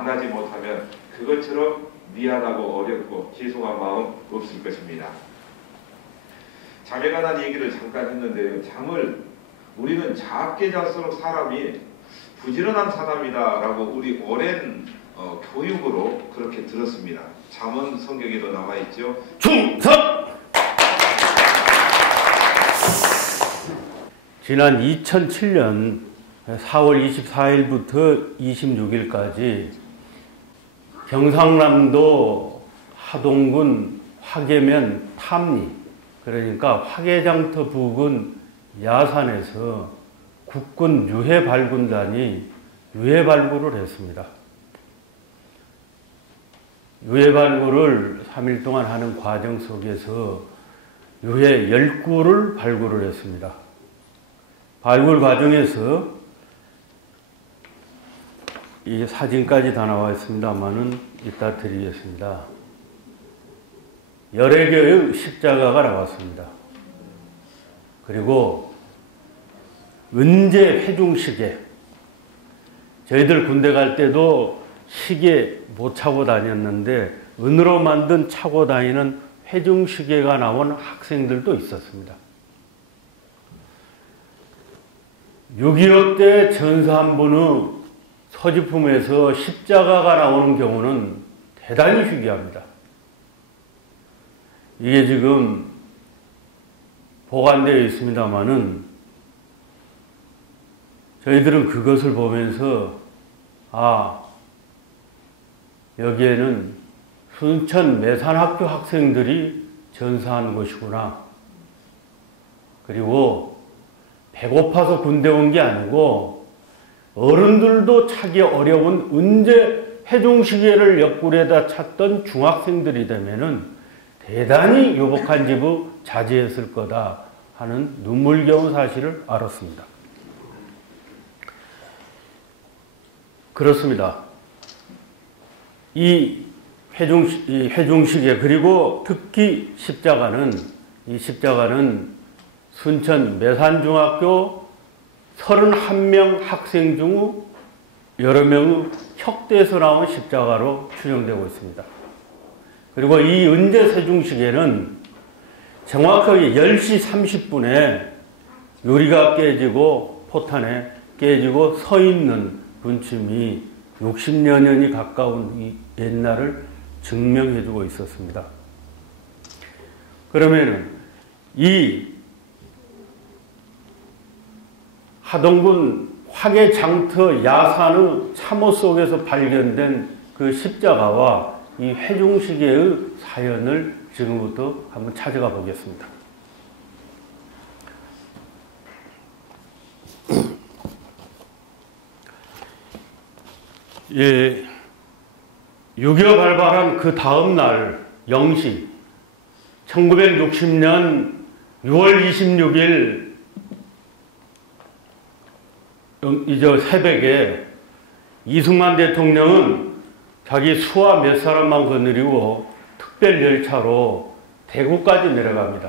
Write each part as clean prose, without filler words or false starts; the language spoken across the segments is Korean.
만나지 못하면 그것처럼 미안하고 어렵고 죄송한 마음 없을 것입니다. 잠에 관한 얘기를 잠깐 했는데요. 잠을 우리는 작게 잘수록 사람이 부지런한 사람이다라고 우리 오랜 교육으로 그렇게 들었습니다. 잠언 성경에도 나와 있죠. 충성! 지난 2007년 4월 24일부터 26일까지 경상남도 하동군 화계면 탐리, 그러니까 화계장터 부근 야산에서 국군 유해발군단이 유해발굴을 했습니다. 유해발굴을 3일 동안 하는 과정 속에서 유해 10구를 발굴을 했습니다. 발굴 과정에서 이 사진까지 다 나와 있습니다만은 이따 드리겠습니다. 여러 개의 십자가가 나왔습니다. 그리고 은제 회중시계, 저희들 군대 갈 때도 시계 못 차고 다녔는데 은으로 만든 차고 다니는 회중시계가 나온 학생들도 있었습니다. 6.25 때 전사한분의 소지품에서 십자가가 나오는 경우는 대단히 희귀합니다. 이게 지금 보관되어 있습니다만은 저희들은 그것을 보면서 여기에는 순천 매산학교 학생들이 전사한 것이구나. 그리고 배고파서 군대 온 게 아니고 어른들도 차기 어려운 은제 회중시계를 옆구리에다 찼던 중학생들이 되면은 대단히 유복한 집의 자제했을 거다 하는 눈물겨운 사실을 알았습니다. 그렇습니다. 이 회중시계 그리고 특히 이 십자가는 순천 매산중학교 31명 학생 중 여러 명의 혁대에서 나온 십자가로 추정되고 있습니다. 그리고 이 은제 세중시계는 정확하게 10시 30분에 유리가 깨지고 포탄에 깨지고 서 있는 분침이 60여 년이 가까운 이 옛날을 증명해주고 있었습니다. 그러면은 이 하동군 화계장터 야산의 참호 속에서 발견된 그 십자가와 이 회중시계의 사연을 지금부터 한번 찾아가 보겠습니다. 예, 6.25 발발한 그 다음 날 0시 1960년 6월 26일 새벽에 이승만 대통령은 자기 수하 몇 사람만 거느리고 특별 열차로 대구까지 내려갑니다.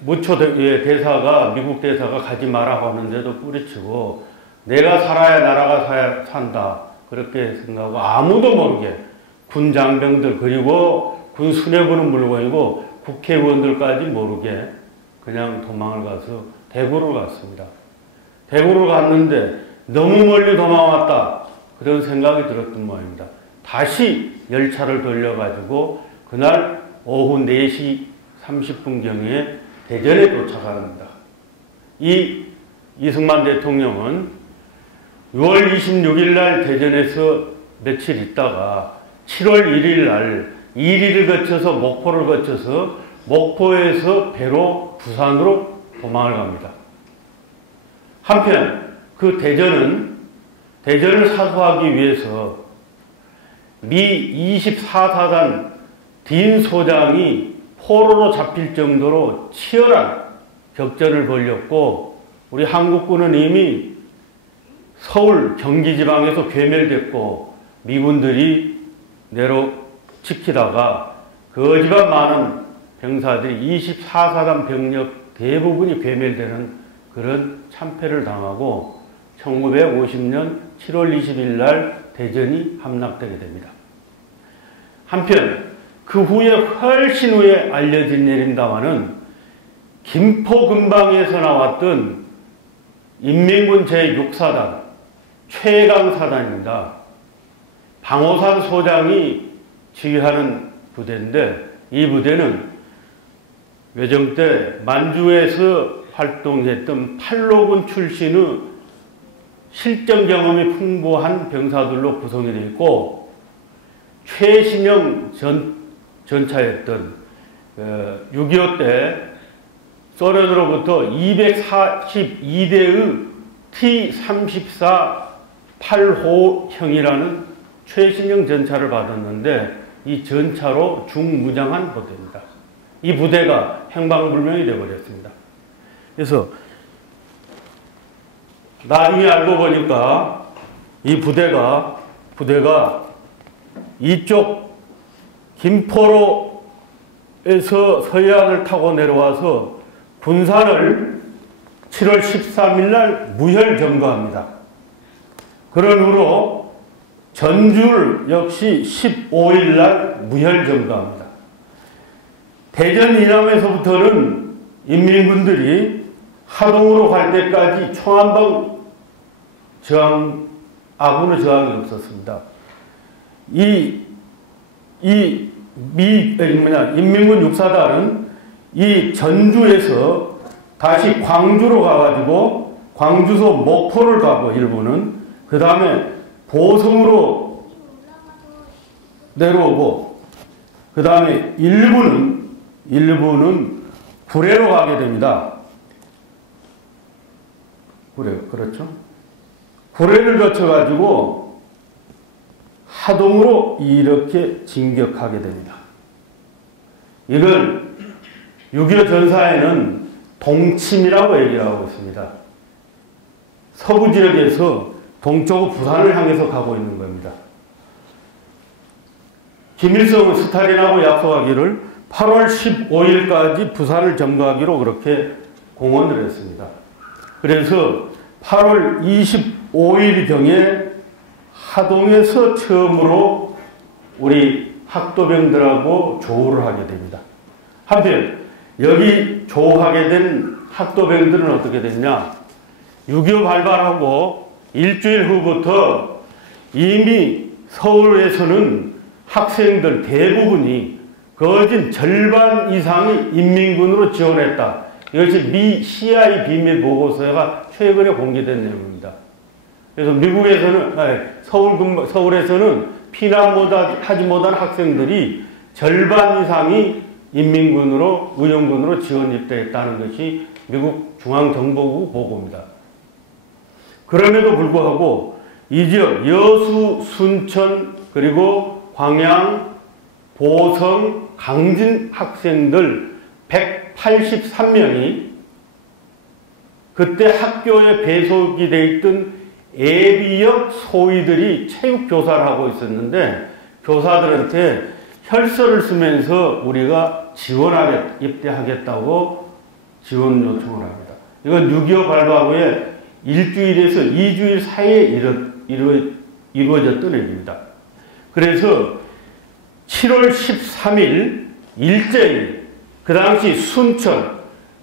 무초 대사가 미국 대사가 가지 마라고 하는데도 뿌리치고 내가 살아야 나라가 산다 그렇게 생각하고 아무도 모르게 군 장병들 그리고 군 수뇌부는 물론이고 국회의원들까지 모르게 그냥 도망을 가서 대구를 갔습니다. 대구를 갔는데 너무 멀리 도망왔다 그런 생각이 들었던 모양입니다. 다시 열차를 돌려가지고 그날 오후 4시 30분경에 대전에 도착합니다. 이 이승만 대통령은 6월 26일 날 대전에서 며칠 있다가 7월 1일 날 이리를 거쳐서 목포를 거쳐서 목포에서 배로 부산으로 도망을 갑니다. 한편 그 대전을 사수하기 위해서 미 24사단 딘 소장이 포로로 잡힐 정도로 치열한 격전을 벌였고 우리 한국군은 이미 서울 경기지방에서 괴멸됐고 미군들이 내려치키다가 거지반 많은 병사들이 24사단 병력 대부분이 괴멸되는 그런 참패를 당하고 1950년 7월 20일 날 대전이 함락되게 됩니다. 한편 그 후에 훨씬 후에 알려진 일입니다마는 김포 근방에서 나왔던 인민군 제6사단 최강사단입니다. 방호산 소장이 지휘하는 부대인데 이 부대는 외정 때 만주에서 활동했던 팔로군 출신의 실전 경험이 풍부한 병사들로 구성이 되어 있고 최신형 전차였던 6.25 때 소련으로부터 242대의 T-34 8호형이라는 최신형 전차를 받았는데 이 전차로 중무장한 부대입니다. 이 부대가 행방불명이 되어버렸습니다. 그래서 나중에 알고 보니까 이 부대가 이쪽 김포로에서 서해안을 타고 내려와서 군산을 7월 13일 날 무혈 점거합니다. 그런 후로 전주를 역시 15일 날 무혈 점거합니다. 대전 이남에서부터는 인민군들이 하동으로 갈 때까지 총 한 방 아군의 저항이 없었습니다. 인민군 6사단은 이 전주에서 다시 광주로 가가지고 광주서 목포를 가고 일부는 그 다음에 보성으로 내려오고 그 다음에 일부는 구례로 가게 됩니다. 구례, 그렇죠? 구례를 거쳐가지고 하동으로 이렇게 진격하게 됩니다. 이걸 6.25 전사에는 동침이라고 얘기를 하고 있습니다. 서부 지역에서 동쪽 부산을 향해서 가고 있는 겁니다. 김일성은 스탈린하고 약속하기를 8월 15일까지 부산을 점거하기로 그렇게 공언을 했습니다. 그래서 8월 25일경에 하동에서 처음으로 우리 학도병들하고 조우를 하게 됩니다. 한편 여기 조우하게 된 학도병들은 어떻게 됐냐? 6.25 발발하고 일주일 후부터 이미 서울에서는 학생들 대부분이 거진 절반 이상이 인민군으로 지원했다. 이것이 미 CIA 비밀 보고서가 최근에 공개된 내용입니다. 그래서 미국에서는 서울에서는 피난하지 못한 학생들이 절반 이상이 인민군으로 의용군으로 지원 입대했다는 것이 미국 중앙정보국 보고입니다. 그럼에도 불구하고 이 지역 여수, 순천, 그리고 광양, 보성, 강진 학생들 183명이 그때 학교에 배속이 돼 있던 예비역 소위들이 체육교사를 하고 있었는데 교사들한테 혈서를 쓰면서 우리가 입대하겠다고 지원 요청을 합니다. 이건 6.25 발발 후에 일주일에서 2주일 사이에 이루어졌던 일입니다. 그래서 7월 13일 일제일 그 당시 순천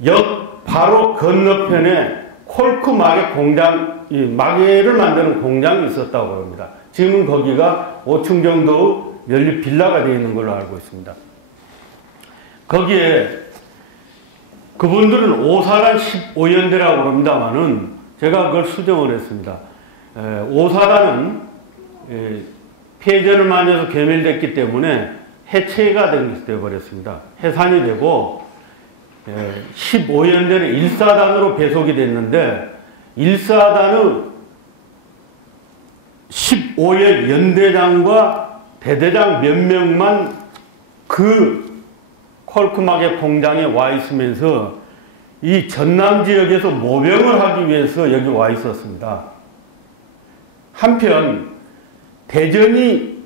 역 바로 건너편에 콜크 마개 공장, 마개를 만드는 공장이 있었다고 합니다. 지금은 거기가 5층 정도 연립 빌라가 되어 있는 걸로 알고 있습니다. 거기에 그분들은 오사단 15연대라고 합니다만은 제가 그걸 수정을 했습니다. 오사단은 폐전을 많이 해서 괴멸됐기 때문에 해체가 되어버렸습니다. 해산이 되고 15연대는 1사단으로 배속이 됐는데 1사단의 15의 연대장과 대대장 몇 명만 그 콜크마개 공장에 와 있으면서 이 전남 지역에서 모병을 하기 위해서 여기 와 있었습니다. 한편 대전이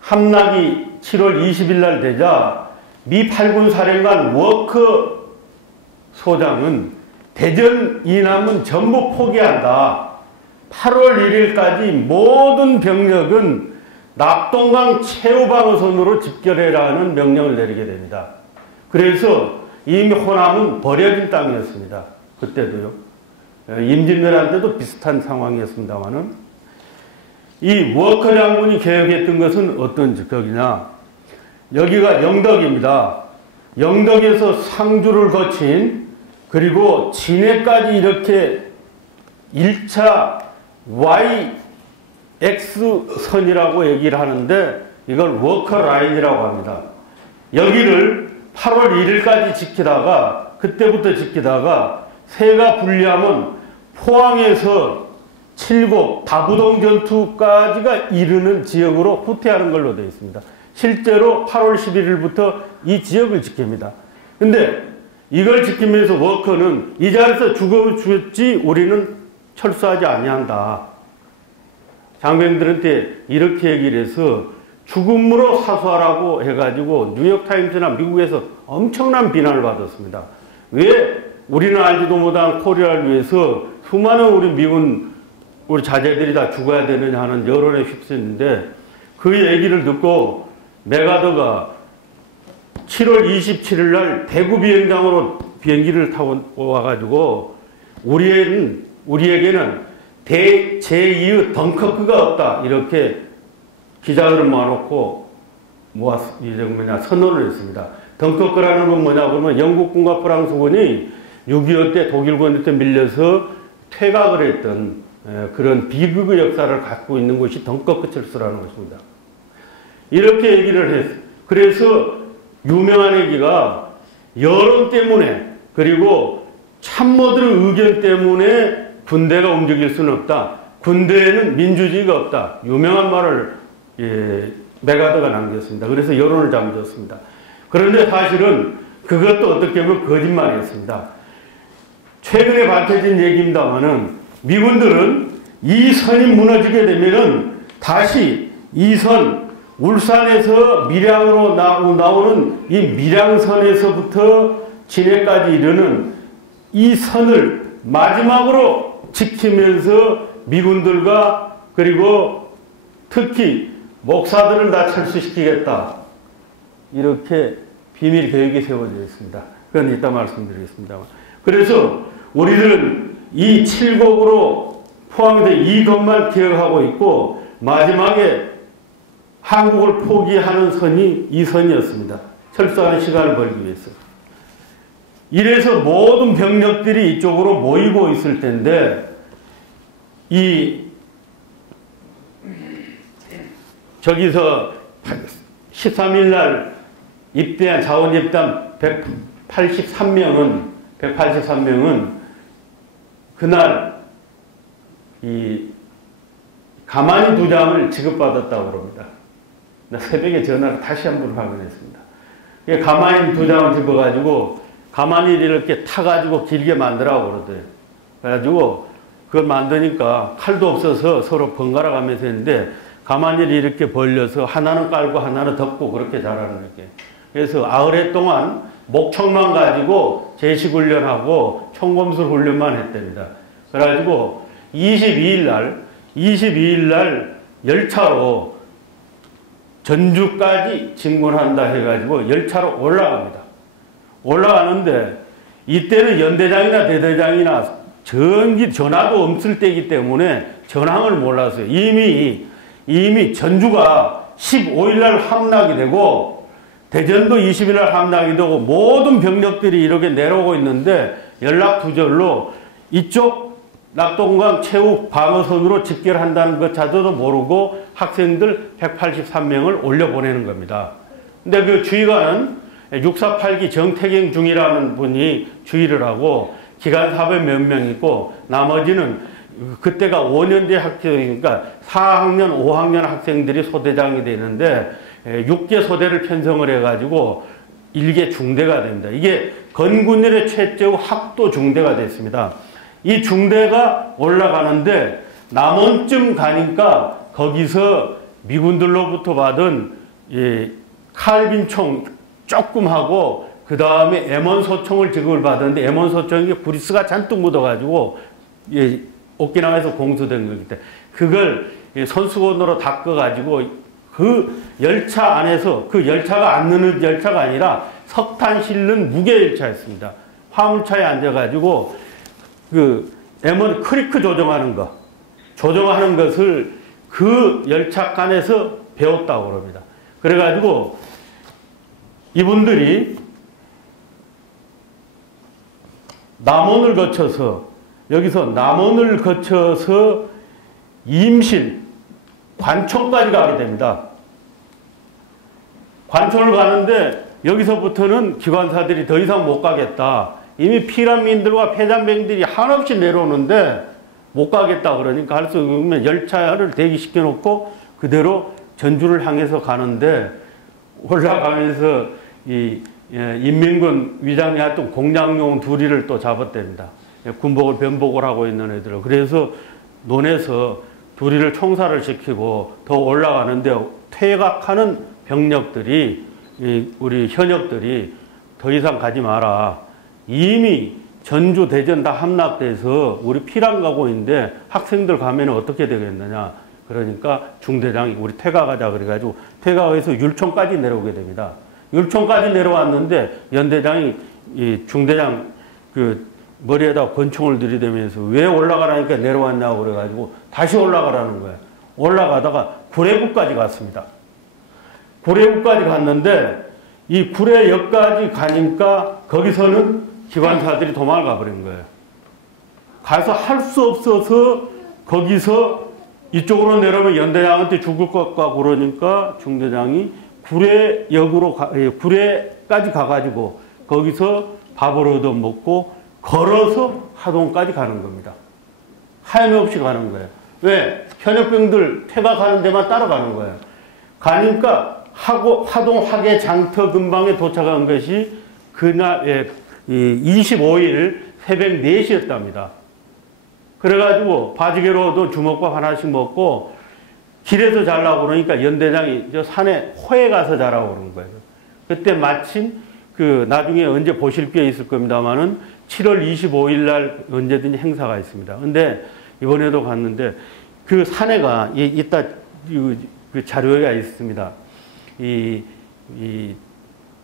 함락이 7월 20일 날 되자 미 8군 사령관 워커 소장은 대전 이남은 전부 포기한다. 8월 1일까지 모든 병력은 낙동강 최후방어선으로 집결해라는 명령을 내리게 됩니다. 그래서 이미 호남은 버려진 땅이었습니다. 그때도요. 임진왜란 때도 비슷한 상황이었습니다만은 이 워커 장군이 계획했던 것은 어떤 적이냐? 여기가 영덕입니다. 영덕에서 상주를 거친 그리고 진해까지 이렇게 1차 YX선이라고 얘기를 하는데 이걸 워커 라인이라고 합니다. 여기를 8월 1일까지 지키다가 그때부터 지키다가 새가 불리하면 포항에서 칠곡 다부동 전투까지가 이르는 지역으로 후퇴하는 걸로 되어 있습니다. 실제로 8월 11일부터 이 지역을 지킵니다. 근데 이걸 지키면서 워커는 이 자리에서 죽었지 우리는 철수하지 아니한다. 장병들한테 이렇게 얘기를 해서 죽음으로 사수하라고 해가지고 뉴욕타임스나 미국에서 엄청난 비난을 받았습니다. 왜 우리는 알지도 못한 코리아를 위해서 수많은 우리 미군 우리 자제들이 다 죽어야 되느냐 하는 여론에 휩쓸렸는데 그 얘기를 듣고 메가더가 7월 27일 날 대구 비행장으로 비행기를 타고 와가지고 우리에게는 제2의 덩커크가 없다. 이렇게 기자들을 모아놓고 선언을 했습니다. 덩커크라는 건 뭐냐 그러면 영국군과 프랑스군이 6.25 때 독일군한테 밀려서 퇴각을 했던 그런 비극의 역사를 갖고 있는 것이 덩커크 철수라는 것입니다. 이렇게 얘기를 했어요. 그래서 유명한 얘기가 여론 때문에 그리고 참모들의 의견 때문에 군대가 움직일 수는 없다. 군대에는 민주주의가 없다. 유명한 말을 메가더가 남겼습니다. 그래서 여론을 잠겼습니다. 그런데 사실은 그것도 어떻게 보면 거짓말이었습니다. 최근에 밝혀진 얘기입니다만은 미군들은 이 선이 무너지게 되면은 다시 이 선, 울산에서 밀양으로 나오는 이 밀양선에서부터 진해까지 이르는 이 선을 마지막으로 지키면서 미군들과 그리고 특히 목사들을 다 철수시키겠다. 이렇게 비밀 계획이 세워져 있습니다. 그건 이따 말씀드리겠습니다. 그래서 우리들은 이 칠곡으로 포함된 이것만 기억하고 있고 마지막에 한국을 포기하는 선이 이 선이었습니다. 철수하는 시간을 벌기 위해서. 이래서 모든 병력들이 이쪽으로 모이고 있을 텐데 저기서 13일 날 입대한 자원 입단 183명은 그날 가만히 두 장을 지급받았다고 그럽니다. 나 새벽에 전화를 다시 한번 확인했습니다. 가만히 두 장을 집어가지고 가만히 이렇게 타가지고 길게 만들라고 그러더래요. 그래가지고 그걸 만드니까 칼도 없어서 서로 번갈아 가면서 했는데 가만히 이렇게 벌려서 하나는 깔고 하나는 덮고 그렇게 자라는 거예요. 그래서 90해 동안 목청만 가지고 제식훈련하고 총검술 훈련만 했답니다. 그래가지고 22일 날 열차로 전주까지 진군한다 해가지고 열차로 올라갑니다. 올라가는데 이때는 연대장이나 대대장이나 전화도 없을 때이기 때문에 전황을 몰랐어요. 이미 전주가 15일 날 함락이 되고 대전도 20일 날 함락이 되고 모든 병력들이 이렇게 내려오고 있는데 연락두절로 이쪽 낙동강 최후 방어선으로 집결한다는 것 자체도 모르고 학생들 183명을 올려보내는 겁니다. 근데 그 주의관은 648기 정태경 중이라는 분이 주의를 하고 기관사범 몇 명 있고 나머지는 그때가 5년제 학생이니까 4학년, 5학년 학생들이 소대장이 되는데 6개 소대를 편성을 해가지고 1개 중대가 됩니다. 이게 건군일의 최저의 학도 중대가 됐습니다. 이 중대가 올라가는데 남원쯤 가니까 거기서 미군들로부터 받은 칼빈총 조금 하고 그 다음에 M1 소총을 지급을 받았는데 M1 소총이 구리스가 잔뜩 묻어가지고 예, 오키나와에서 공수된 거기 때문에 그걸 손수건으로 닦아가지고 그 열차 안에서 그 열차가 안 느는 열차가 아니라 석탄 실는 무게 열차였습니다. 화물차에 앉아가지고 그 M1 크리크 조정하는 것을 그 열차간에서 배웠다고 그럽니다. 그래가지고 이분들이 남원을 거쳐서 여기서 남원을 거쳐서 임실 관촌까지 가게 됩니다. 관촌을 가는데 여기서부터는 기관사들이 더 이상 못 가겠다. 이미 피란민들과 폐잔병들이 한없이 내려오는데 못 가겠다 그러니까 할 수 없으면 열차를 대기시켜 놓고 그대로 전주를 향해서 가는데 올라가면서 이 인민군 위장이 하여튼 공장용 둘이를 또 잡았답니다. 군복을 변복을 하고 있는 애들을. 그래서 논에서 둘이를 총살을 시키고 더 올라가는데 퇴각하는 병력들이 우리 현역들이 더 이상 가지 마라. 이미 전주 대전 다 함락돼서 우리 피란 가고 있는데 학생들 가면 어떻게 되겠느냐. 그러니까 중대장이 우리 퇴각하자 그래가지고 퇴각해서 율촌까지 내려오게 됩니다. 율촌까지 내려왔는데 연대장이 이 중대장 그 머리에다 권총을 들이대면서 왜 올라가라니까 내려왔냐고 그래가지고 다시 올라가라는 거예요. 올라가다가 구례구까지 갔습니다. 구례구까지 갔는데 이 구례역까지 가니까 거기서는 기관사들이 도망을 가버린 거예요. 가서 할 수 없어서 거기서 이쪽으로 내려오면 연대장한테 죽을 것 같고 그러니까 중대장이 구례까지 가가지고 거기서 밥을 얻어먹고 걸어서 하동까지 가는 겁니다. 하염없이 가는 거예요. 왜? 현역병들 퇴각하는 데만 따라가는 거예요. 가니까 하동 화계 장터 근방에 도착한 것이 그날 25일 새벽 4시였답니다. 그래가지고 바지개로도 주먹밥 하나씩 먹고 길에서 자려고 그러니까 연대장이 저 산에 호에 가서 자라고 그러는 거예요. 그때 마침 그 나중에 언제 보실 기회 있을 겁니다만은 7월 25일 날 언제든지 행사가 있습니다. 근데 이번에도 갔는데 그 산에가 이따 그 자료가 있습니다.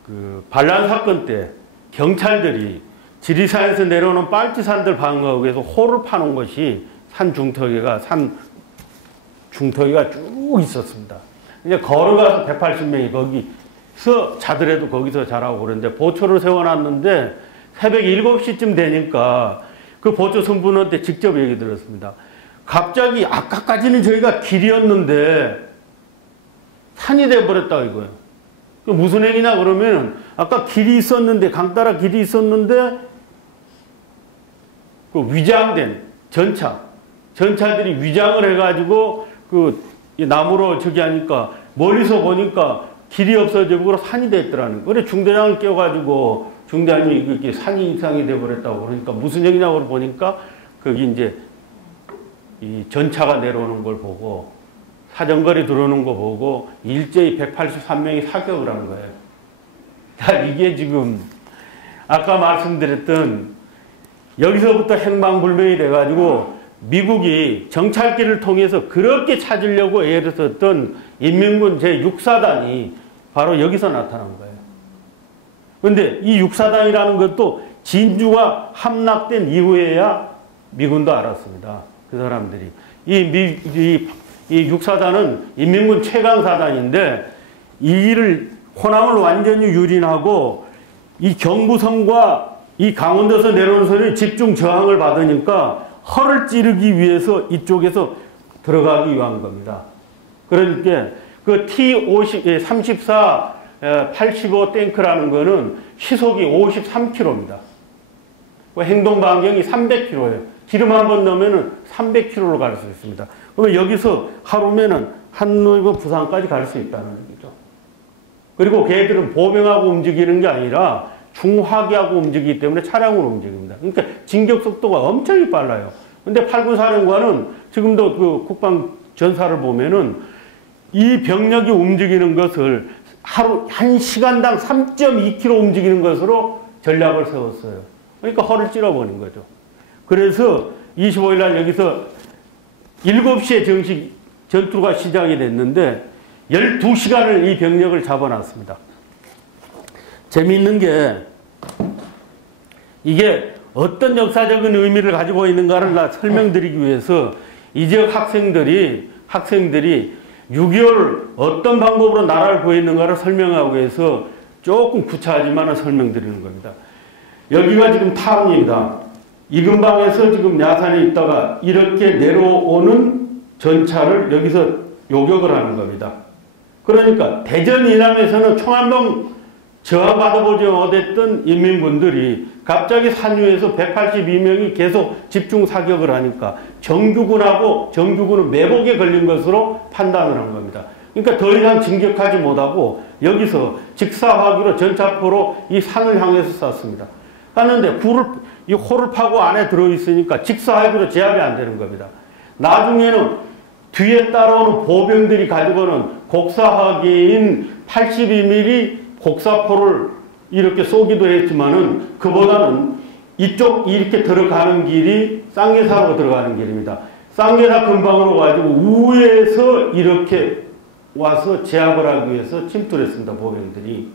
그 반란 사건 때 경찰들이 지리산에서 내려오는 빨치산들 방어하기 위해서 호를 파놓은 것이 산 중턱에가 쭉 있었습니다. 이제 걸어가서 180명이 거기서 자더라도 거기서 자라고 그러는데 보초를 세워놨는데 새벽 7시쯤 되니까 그 보초 승분한테 직접 얘기 들었습니다. 갑자기 아까까지는 저희가 길이었는데 산이 돼버렸다 이거예요. 무슨 얘기냐 그러면 아까 길이 있었는데 강따라 길이 있었는데 그 위장된 전차들이 위장을 해가지고 그 나무로 저기 하니까 멀리서 보니까 길이 없어져 버려 산이 됐더라는 거예요. 그래 중대장을 깨워가지고 중대장이 이게 산이 이상이 돼버렸다고 그러니까 무슨 얘기냐고 보니까 거기 이제 이 전차가 내려오는 걸 보고 사정거리 들어오는 거 보고 일제히 183명이 사격을 한 거예요. 자, 이게 지금 아까 말씀드렸던 여기서부터 행방불명이 돼가지고 미국이 정찰기를 통해서 그렇게 찾으려고 애를 썼던 인민군 제6사단이 바로 여기서 나타난 거예요. 그런데 이 6사단이라는 것도 진주가 함락된 이후에야 미군도 알았습니다. 그 사람들이. 이 6사단은 인민군 최강사단인데 이 일을 호남을 완전히 유린하고 이 경부선과 이 강원도에서 내려오는 선이 집중 저항을 받으니까 허를 찌르기 위해서 이쪽에서 들어가기 위한 겁니다. 그러니까 그 T-34 85 탱크라는 거는 시속이 53km입니다. 행동 반경이 300km예요. 기름 한 번 넣으면 300km로 갈 수 있습니다. 그러면 여기서 하루면은 한노이번 부산까지 갈 수 있다는 얘기죠. 그리고 걔들은 보병하고 움직이는 게 아니라 중화기하고 움직이기 때문에 차량으로 움직입니다. 그러니까 진격 속도가 엄청나게 빨라요. 근데 8군 사령관은 지금도 그 국방 전사를 보면은 이 병력이 움직이는 것을 하루 1시간당 3.2km 움직이는 것으로 전략을 세웠어요. 그러니까 허를 찔러버린 거죠. 그래서 25일 날 여기서 7시에 정식 전투가 시작이 됐는데 12시간을 이 병력을 잡아놨습니다. 재미있는 게 이게 어떤 역사적인 의미를 가지고 있는가를 설명드리기 위해서 이 지역 학생들이 6.25를 어떤 방법으로 나라를 구했는가를 설명하기 위해서 조금 구차하지만 설명드리는 겁니다. 여기가 지금 타운입니다. 이 근방에서 지금 야산에 있다가 이렇게 내려오는 전차를 여기서 요격을 하는 겁니다. 그러니까 대전 이남에서는 총 한 방 저항받아보지 못했던 인민군들이 갑자기 산 위에서 182명이 계속 집중 사격을 하니까 정규군은 매복에 걸린 것으로 판단을 한 겁니다. 그러니까 더 이상 진격하지 못하고 여기서 직사화기로 전차포로 이 산을 향해서 쐈습니다. 쐈는데 이 호를 파고 안에 들어있으니까 직사화기로 제압이 안 되는 겁니다. 나중에는 뒤에 따라오는 보병들이 가지고는 곡사화기인 82mm 곡사포를 이렇게 쏘기도 했지만은 그보다는 이쪽 이렇게 들어가는 길이 쌍계사로 들어가는 길입니다. 쌍계사 근방으로 가지고 우에서 이렇게 와서 제압을 하기 위해서 침투를 했습니다. 보병들이.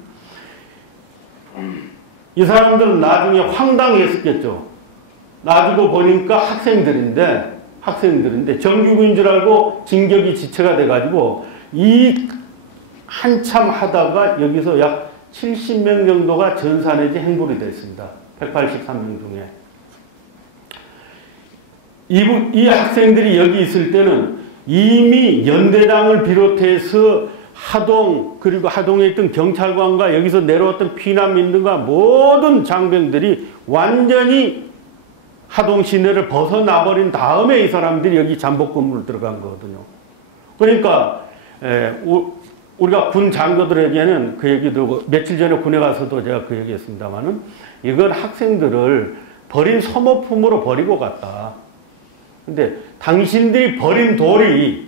이 사람들은 나중에 황당했었겠죠. 나중에 보니까 학생들인데 정규군인 줄 알고 진격이 지체가 돼가지고 이 한참 하다가 여기서 약 70명 정도가 전사 내지 행불이 됐습니다. 183명 중에. 이 학생들이 여기 있을 때는 이미 연대당을 비롯해서 하동 그리고 하동에 있던 경찰관과 여기서 내려왔던 피난민들과 모든 장병들이 완전히 하동 시내를 벗어나버린 다음에 이 사람들이 여기 잠복근무를 들어간 거거든요. 그러니까 우리가 군 장교들에게는 그 얘기 들고 며칠 전에 군에 가서도 제가 그 얘기 했습니다만은 이건 학생들을 버린 소모품으로 버리고 갔다. 근데 당신들이 버린 돌이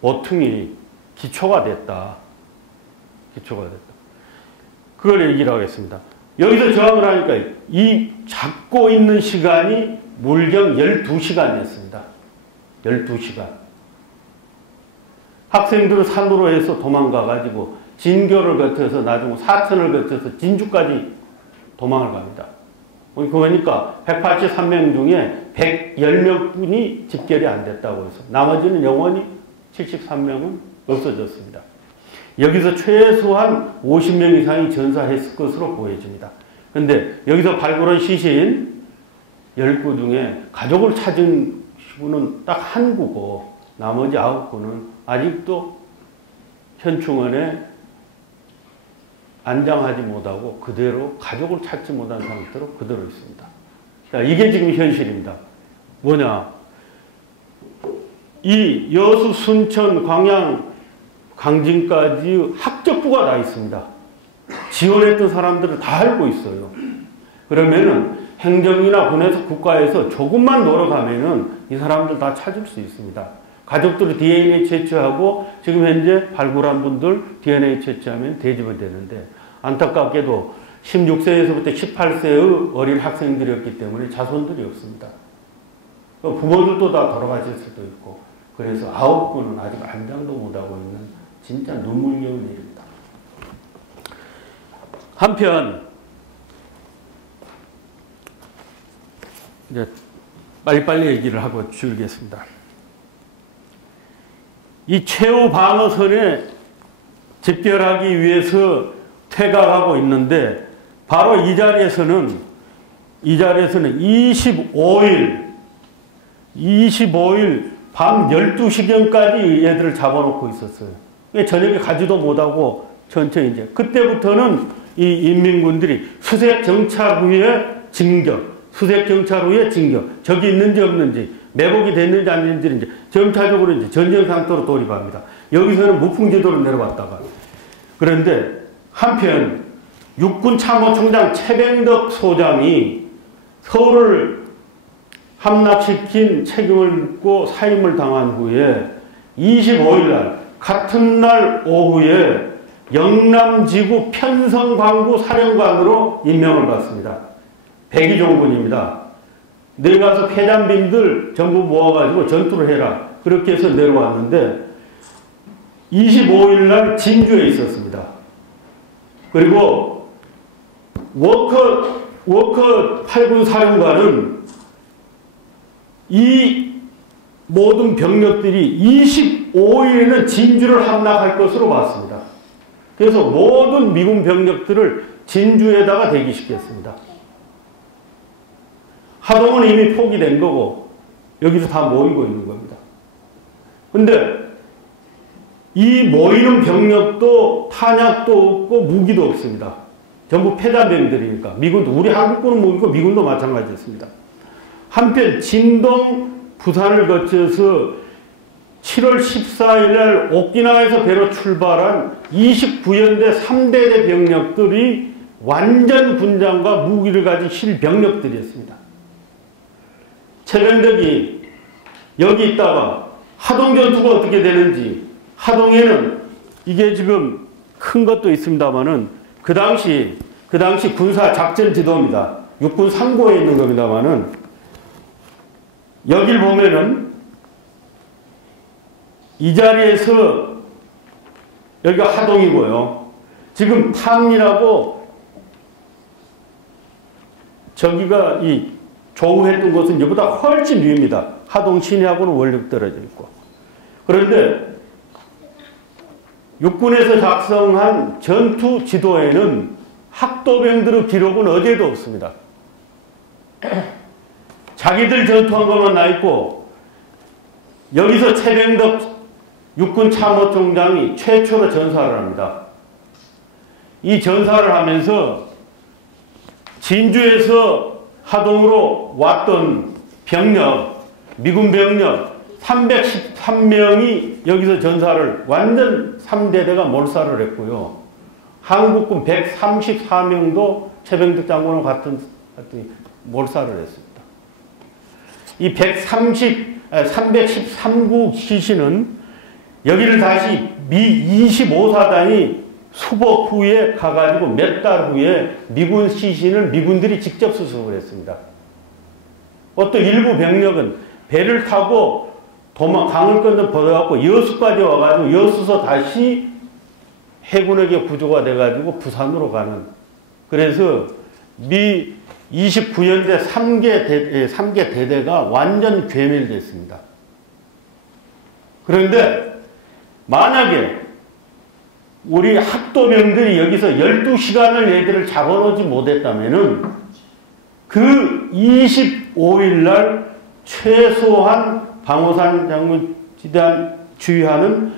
모퉁이 기초가 됐다. 그걸 얘기를 하겠습니다. 여기서 저항을 하니까 이 잡고 있는 시간이 물경 12시간이었습니다. 12시간. 학생들은 산으로 해서 도망가가지고 진교를 거쳐서 나중에 사천을 거쳐서 진주까지 도망을 갑니다. 그러니까 183명 중에 110명 분이 집결이 안 됐다고 해서 나머지는 영원히 73명은 없어졌습니다. 여기서 최소한 50명 이상이 전사했을 것으로 보여집니다. 그런데 여기서 발굴한 시신 10구 중에 가족을 찾은 시구는 딱 한 구고 나머지 9구는 아직도 현충원에 안장하지 못하고 그대로 가족을 찾지 못한 상태로 그대로 있습니다. 자, 이게 지금 현실입니다. 뭐냐? 이 여수, 순천, 광양, 강진까지 학적부가 다 있습니다. 지원했던 사람들은 다 알고 있어요. 그러면은 행정이나 군에서 국가에서 조금만 노력하면은 이 사람들 다 찾을 수 있습니다. 가족들이 DNA 채취하고 지금 현재 발굴한 분들 DNA 채취하면 대집이 되는데 안타깝게도 16세에서부터 18세의 어린 학생들이었기 때문에 자손들이 없습니다. 부모들도 다 돌아가실 수도 있고 그래서 9구는 아직 안장도 못하고 있는 진짜 눈물겨운 일입니다. 한편 이제 빨리빨리 얘기를 하고 줄이겠습니다. 이 최후 방어선에 집결하기 위해서 퇴각하고 있는데 바로 이 자리에서는 25일 밤 12시경까지 얘들을 잡아놓고 있었어요. 저녁에 가지도 못하고 천천히 이제 그때부터는 이 인민군들이 수색 정찰 후에 진격, 저기 있는지 없는지, 매복이 됐는지 안 됐는지 점차적으로 이제 전쟁 상태로 돌입합니다. 여기서는 무풍지도로 내려왔다가 그런데 한편 육군 참모총장 최병덕 소장이 서울을 함락시킨 책임을 묻고 사임을 당한 후에 25일 날 같은 날 오후에 영남지구 편성광구 사령관으로 임명을 받습니다. 백의종군입니다. 내려가서 폐잔兵들 전부 모아가지고 전투를 해라. 그렇게 해서 내려왔는데 25일 날 진주에 있었습니다. 그리고 워커 8군 사령관은 이 모든 병력들이 25일에는 진주를 함락할 것으로 봤습니다. 그래서 모든 미군 병력들을 진주에다가 대기시켰습니다. 하동은 이미 포기된 거고 여기서 다 모이고 있는 겁니다. 근데 이 모이는 병력도 탄약도 없고 무기도 없습니다. 전부 폐단병들이니까. 미군도, 우리 한국군은 무기고 미군도 마찬가지였습니다. 한편 진동 부산을 거쳐서 7월 14일 날 오키나와에서 배로 출발한 29연대 3대대 병력들이 완전 군장과 무기를 가진 실병력들이었습니다. 최병덕이 여기 있다가 하동 전투가 어떻게 되는지, 하동에는 이게 지금 큰 것도 있습니다만은 그 당시 군사 작전 지도입니다. 육군 3고에 있는 겁니다만은 여길 보면은 이 자리에서 여기가 하동이고요. 지금 탐리라고 저기가 이 조우했던 곳은 이보다 훨씬 위입니다. 하동 시내하고는 원력 떨어져 있고. 그런데 육군에서 작성한 전투 지도에는 학도병들의 기록은 어디에도 없습니다. 자기들 전투한 것만 나 있고, 여기서 최병덕 육군 참모총장이 최초로 전사를 합니다. 이 전사를 하면서 진주에서 하동으로 왔던 병력, 미군 병력 313명이 여기서 전사를, 완전 3대대가 몰살을 했고요. 한국군 134명도 최병덕 장군과 같은 몰살을 했습니다. 이 313구 시신은 여기를 다시 미 25사단이 수복 후에 가가지고 몇 달 후에 미군 시신을 미군들이 직접 수습을 했습니다. 어떤 일부 병력은 배를 타고 강을 건너버려갖고 여수까지 와가지고 여수서 다시 해군에게 구조가 돼가지고 부산으로 가는. 그래서 미 29연대 3개 대대가 완전 괴멸됐습니다. 그런데 만약에 우리 학도병들이 여기서 12시간을 얘들을 잡아놓지 못했다면은 그 25일 날 최소한 방호산 장군 지단 주의하는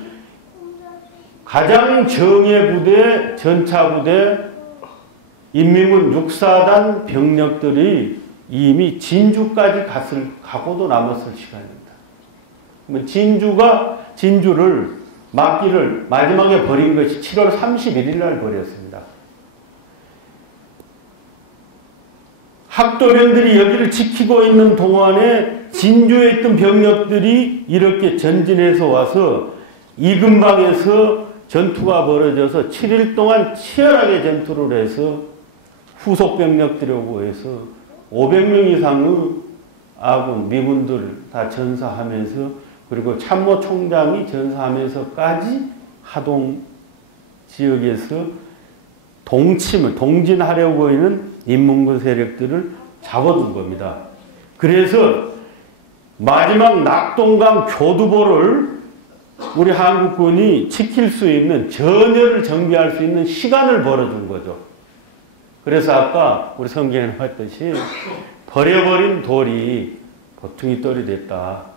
가장 정예 부대, 전차 부대, 인민군 6사단 병력들이 이미 진주까지 가고도 남았을 시간입니다. 진주를 막기를 마지막에 버린 것이 7월 31일 날 버렸습니다. 학도병들이 여기를 지키고 있는 동안에 진주에 있던 병력들이 이렇게 전진해서 와서 이 근방에서 전투가 벌어져서 7일 동안 치열하게 전투를 해서 후속 병력들이라고 해서 500명 이상의 아군, 미군들 다 전사하면서, 그리고 참모총장이 전사하면서까지 하동 지역에서 동진하려고 하는 인민군 세력들을 잡아둔 겁니다. 그래서 마지막 낙동강 교두보를 우리 한국군이 지킬 수 있는, 전열을 정비할 수 있는 시간을 벌어준 거죠. 그래서 아까 우리 성경에 나왔듯이 버려버린 돌이 보퉁이 돌이 됐다.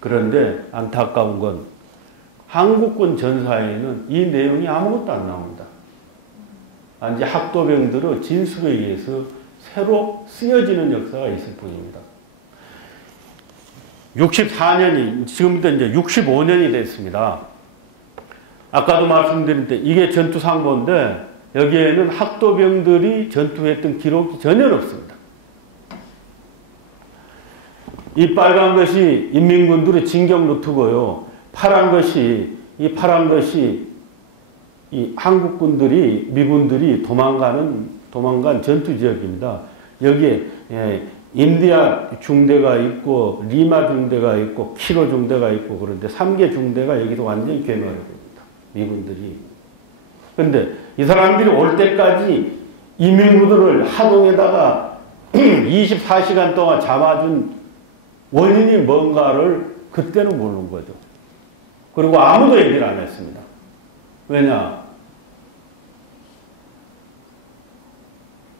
그런데 안타까운 건 한국군 전사에는 이 내용이 아무것도 안 나옵니다. 이제 학도병들의 진술에 의해서 새로 쓰여지는 역사가 있을 뿐입니다. 64년이, 지금부터 이제 65년이 됐습니다. 아까도 말씀드린 때 이게 전투상보인데 여기에는 학도병들이 전투했던 기록이 전혀 없습니다. 이 빨간 것이 인민군들의 진격 루트고요. 파란 것이 이 파란 것이 이 한국군들이 미군들이 도망간 전투 지역입니다. 여기에 인디아 중대가 있고 리마 중대가 있고 키로 중대가 있고 그런데 3개 중대가 여기서 완전히 괴멸을 됩니다. 미군들이. 그런데 이 사람들이 올 때까지 이민구들을 하동에다가 24시간 동안 잡아준 원인이 뭔가를 그때는 모르는 거죠. 그리고 아무도 얘기를 안 했습니다. 왜냐?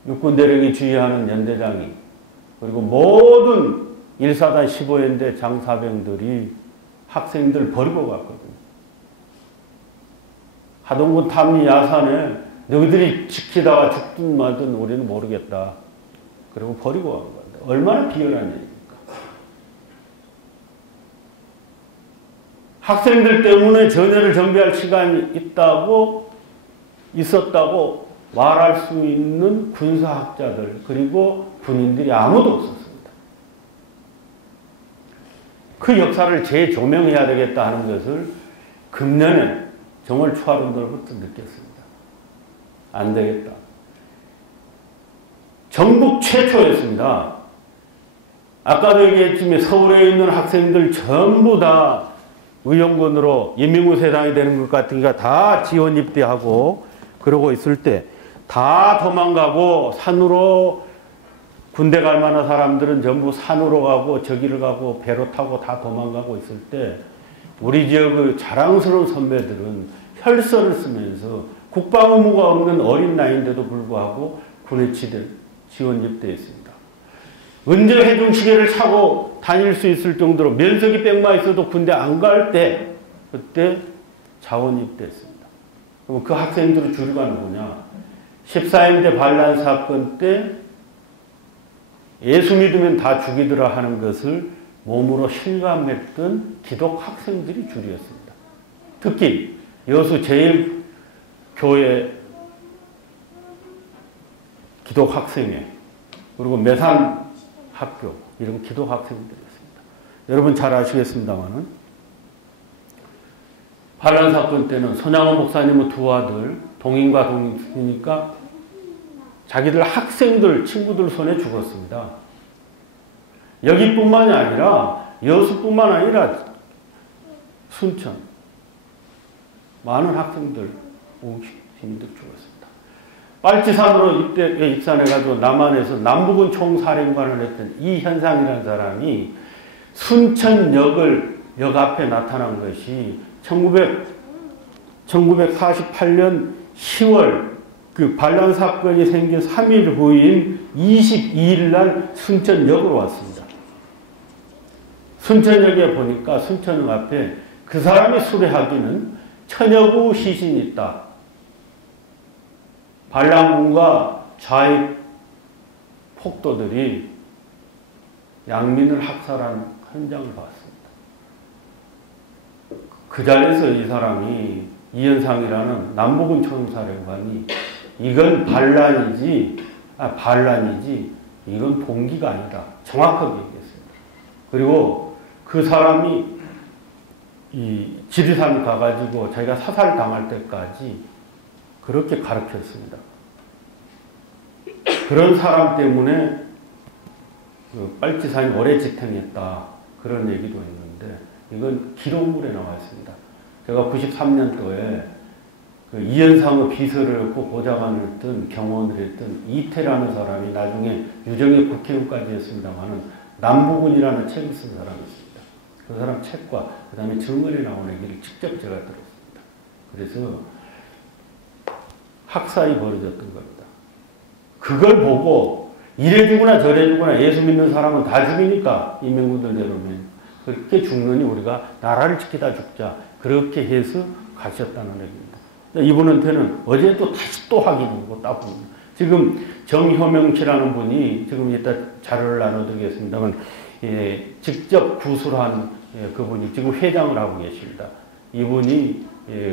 육군대령이 지휘하는 연대장이 그리고 모든 1사단 15연대 장사병들이 학생들 버리고 갔거든요. 하동군 탐리 야산에 너희들이 지키다가 죽든 말든 우리는 모르겠다. 그리고 버리고 간 건데 얼마나 비열한 일입니까? 학생들 때문에 전열을 정비할 시간이 있었다고 말할 수 있는 군사학자들 그리고 군인들이 아무도 없었습니다. 그 역사를 재조명해야 되겠다 하는 것을 금년에 정월 초하룬들부터 느꼈습니다. 안 되겠다. 전국 최초였습니다. 아까도 얘기했지만 서울에 있는 학생들 전부 다 의용군으로 인민군 세상이 되는 것 같으니까 다 지원 입대하고 그러고 있을 때 다 도망가고 산으로 군대 갈 만한 사람들은 전부 산으로 가고 저기를 가고 배로 타고 다 도망가고 있을 때 우리 지역의 자랑스러운 선배들은 혈서를 쓰면서 국방 의무가 없는 어린 나이인데도 불구하고 군에 지원 입대했습니다. 언제 해중시계를 차고 다닐 수 있을 정도로 면석이 빽마 있어도 군대 안 갈 때 그때 자원 입대했습니다. 그럼 그 학생들의 주류가 누구냐? 14인대 반란 사건 때 예수 믿으면 다 죽이더라 하는 것을 몸으로 실감했던 기독 학생들이 주류였습니다. 특히 여수 제1교회 기독 학생회 그리고 매산 학교 이런 기독 학생들이었습니다. 여러분 잘 아시겠습니다만은 반란 사건 때는 손양원 목사님의 두 아들 동인과 동인이니까 자기들 학생들 친구들 손에 죽었습니다. 여기뿐만이 아니라 여수뿐만 아니라 순천 많은 학생들 시민들 죽었습니다. 빨치산으로 입산해가지고 남한에서 남부군 총사령관을 했던 이현상이라는 사람이 순천역 앞에 나타난 것이 1948년 10월 그 반란 사건이 생긴 3일 후인 22일 날 순천역으로 왔습니다. 순천역에 보니까 순천역 앞에 그 사람이 수레하기는 천여구 시신이 있다. 반란군과 좌익 폭도들이 양민을 학살한 현장을 봤습니다. 그 자리에서 이 사람이 이현상이라는 남부군 총사령관이 이건 반란이지 이건 봉기가 아니다. 정확하게 얘기했습니다. 그리고 그 사람이 이 지리산 가가지고 자기가 사살당할 때까지 그렇게 가르쳤습니다. 그런 사람 때문에 그 빨치산이 오래 지탱했다. 그런 얘기도 있는데 이건 기록물에 나와 있습니다. 제가 93년도에 그 이현상의 비서를 했고 보좌관을 했던 경호원을 했던 이태라는 사람이 나중에 유정의 국회의원까지 했습니다만은 남부군이라는 책을 쓴 사람이 있습니다. 그 사람 책과 그 다음에 증언에 나오는 얘기를 직접 제가 들었습니다. 그래서 학살이 벌어졌던 겁니다. 그걸 보고 이래 주거나 저래 주거나 예수 믿는 사람은 다 죽이니까 인민군들 내려오면 그렇게 죽느니 우리가 나라를 지키다 죽자 그렇게 해서 가셨다는 얘기입니다. 이분한테는 어제 또 다시 또 확인하고 따봅니다. 지금 정효명 씨라는 분이 지금 이따 자료를 나눠드리겠습니다만 직접 구술한 그분이 지금 회장을 하고 계십니다. 이분이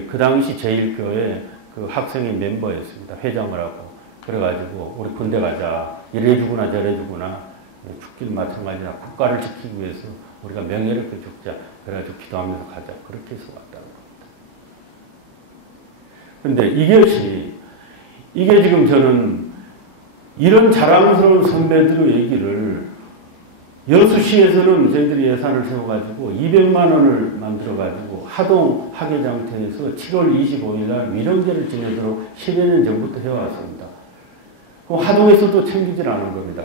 그 당시 제1교회 그 학생의 멤버였습니다. 회장을 하고 그래가지고 우리 군대 가자 이래 주구나 저래 주구나 죽기는 마찬가지다. 국가를 지키기 위해서 우리가 명예롭게 죽자 그래가지고 기도하면서 가자 그렇게 해서 왔다는 겁니다. 근데 이게 지금 저는 이런 자랑스러운 선배들의 얘기를 여수시에서는 저희들이 예산을 세워가지고 200만 원을 만들어가지고 하동 하계장터에서 7월 25일 날 위령제를 지내도록 10여 년 전부터 해왔습니다. 그 하동에서도 챙기질 않은 겁니다.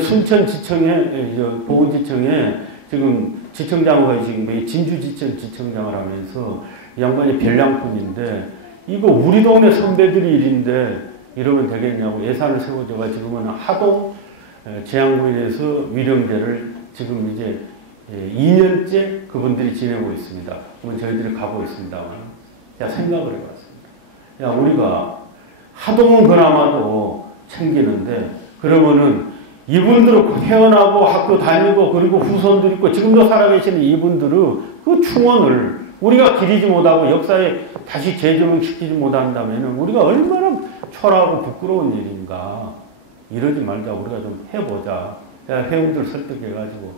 순천지청에, 보건지청에 지금 지청장과 지금 진주지청 지청장을 하면서 이 양반이 별량꾼인데 이거 우리 동네 선배들이 일인데 이러면 되겠냐고 예산을 세워줘가 지금은 하동 재향구인에서 위령제를 지금 이제 2년째 그분들이 지내고 있습니다. 그러면 저희들이 가고 있습니다만 생각을 해봤습니다. 우리가 하동은 그나마도 챙기는데 그러면은 이분들은 태어나고 학교 다니고 그리고 후손들 있고 지금도 살아계시는 이분들의 그 충원을 우리가 기리지 못하고 역사에 다시 재조명시키지 못한다면 우리가 얼마나 초라하고 부끄러운 일인가. 이러지 말자. 우리가 좀 해보자. 제가 회원들 설득해가지고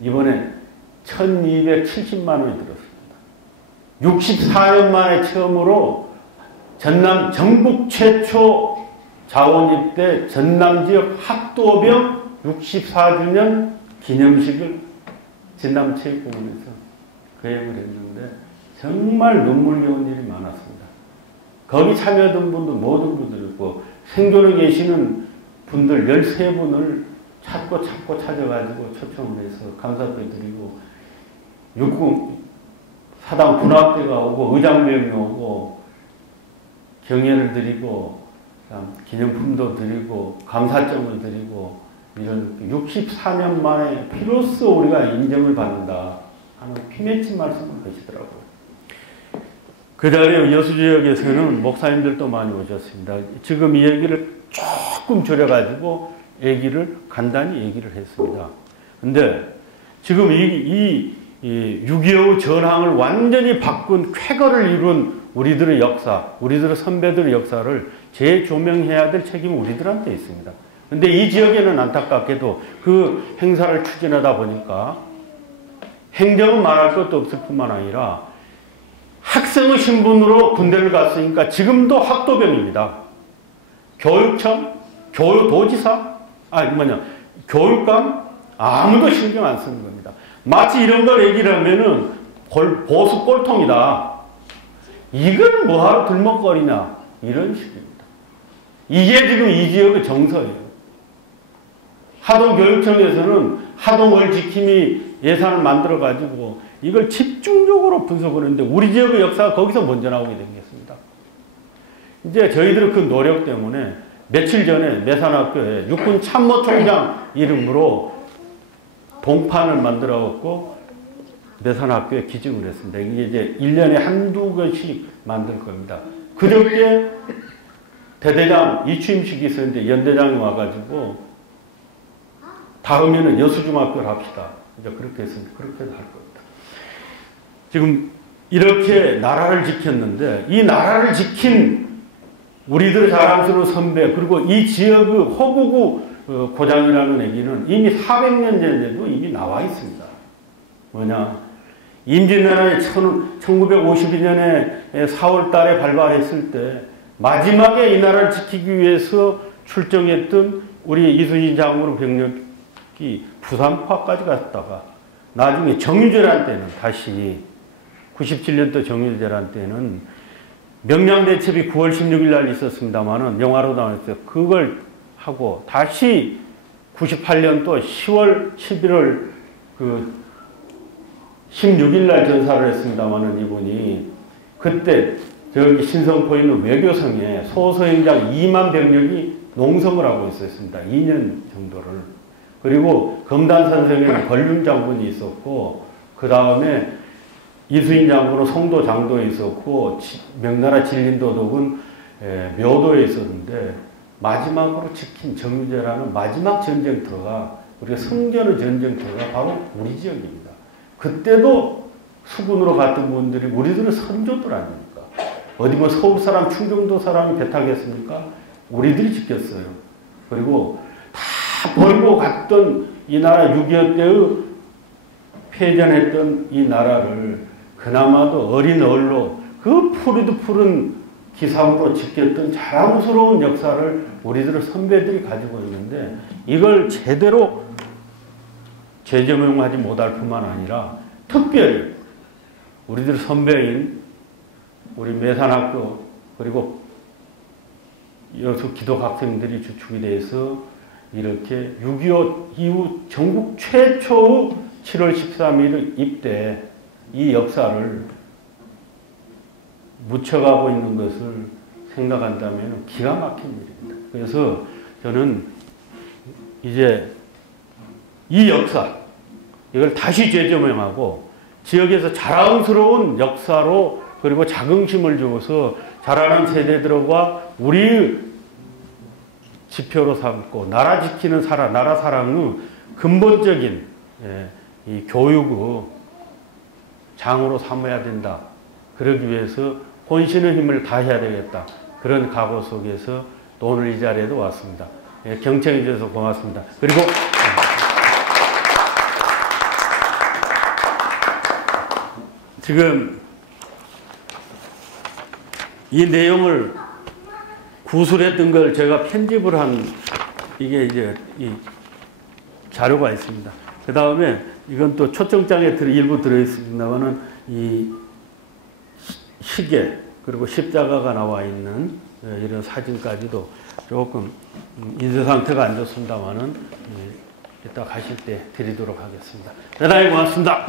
이번에 1270만 원이 들었습니다. 64년 만에 처음으로 전국 최초 자원입대 전남지역 학도병 64주년 기념식을 진남체육공원에서 계획을 했는데 정말 눈물겨운 일이 많았습니다. 거기 참여했던 분들 모든 분들이고 생존에 계시는 분들 13분을 찾고 찾아가지고 초청을 해서 감사도 드리고 육군 사당 군합대가 오고 의장병이 오고 경례를 드리고 기념품도 드리고 감사장을 드리고 이런 64년 만에 비로소 우리가 인정을 받는다 하는 피맺힌 말씀을 하시더라고요. 그 자리에 여수 지역에서는 목사님들도 많이 오셨습니다. 지금 이 얘기를 조금 줄여가지고 간단히 얘기를 했습니다. 근데 지금 이 6.25 전황을 완전히 바꾼 쾌거를 이룬 우리들의 역사, 우리들의 선배들의 역사를 재조명해야 될 책임은 우리들한테 있습니다. 근데 이 지역에는 안타깝게도 그 행사를 추진하다 보니까 행정은 말할 것도 없을 뿐만 아니라 학생의 신분으로 군대를 갔으니까 지금도 학도병입니다. 교육청, 교도지사, 교육감 아무도 신경 안 쓰는 겁니다. 마치 이런 걸 얘기를 하면은 보수 꼴통이다. 이걸 뭐하러 들먹거리냐 이런 식입니다. 이게 지금 이 지역의 정서예요. 하동교육청에서는 하동을 지킴이 예산을 만들어가지고 이걸 집중적으로 분석을 했는데 우리 지역의 역사가 거기서 먼저 나오게 되겠습니다. 이제 저희들의 그 노력 때문에 며칠 전에 매산학교에 육군 참모총장 이름으로 동판을 만들어갖고 매산학교에 기증을 했습니다. 이게 이제 1년에 한두 개씩 만들 겁니다. 그저께 대대장 이취임식이 있었는데 연대장이 와가지고 다음에는 여수중학교를 합시다. 이제 그렇게 했습니다. 그렇게 할 겁니다. 지금 이렇게 나라를 지켰는데 이 나라를 지킨 우리들의 자랑스러운 선배 그리고 이 지역의 호구구 고장이라는 얘기는 이미 400년 전에도 이미 나와 있습니다. 뭐냐? 임진왜란이 1952년에 4월 달에 발발했을 때 마지막에 이 나라를 지키기 위해서 출정했던 우리 이순신 장군의 병력이 부산파까지 갔다가 나중에 정유재란 때는 다시 97년도 정유재란 때는 명량대첩이 9월 16일 날 있었습니다만은 영화로 나왔어요. 그걸 하고 다시 98년도 10월 11월 16일 날 전사를 했습니다만은 이분이 그때 저기 신성포 있는 외교성에 소서행장 2만 병력이 농성을 하고 있었습니다. 2년 정도를. 그리고 검단산성에는 권륜 장군이 있었고 그 다음에 이수인 장군은 송도 장도에 있었고 명나라 진린도독은 묘도에 있었는데 마지막으로 지킨 정유재라는 마지막 전쟁터가 우리가 성전의 전쟁터가 바로 우리 지역입니다. 그때도 수군으로 갔던 분들이 우리들은 선조들 아닙니까? 어디 뭐 서울 사람, 충청도 사람이 배타겠습니까? 우리들이 지켰어요. 그리고 다 벌고 갔던 이 나라 6.25 때의 패전했던 이 나라를 그나마도 어린 얼로 그 푸르도 푸른 기상으로 지켰던 자랑스러운 역사를 우리들 선배들이 가지고 있는데 이걸 제대로 재조명하지 못할 뿐만 아니라 특별히 우리들 선배인 우리 매산학교 그리고 여수 기독 학생들이 주축이 돼서 이렇게 6.25 이후 전국 최초의 7월 13일 입대 이 역사를 묻혀가고 있는 것을 생각한다면 기가 막힌 일입니다. 그래서 저는 이제 이 역사 이걸 다시 재조명하고 지역에서 자랑스러운 역사로 그리고 자긍심을 주어서 자라는 세대들과 우리 지표로 삼고 나라 지키는 나라 사랑의 근본적인 이 교육의 장으로 삼아야 된다. 그러기 위해서 혼신의 힘을 다해야 되겠다. 그런 각오 속에서 또 오늘 이 자리에도 왔습니다. 경청해 주셔서 고맙습니다. 그리고 지금 이 내용을 구술했던 걸 제가 편집을 한 이게 이제 이 자료가 있습니다. 그 다음에 이건 또 초청장에 일부 들어있습니다만은 이 시계 그리고 십자가가 나와 있는 이런 사진까지도 조금 인쇄 상태가 안 좋습니다만은 이따 가실 때 드리도록 하겠습니다. 대단히 고맙습니다.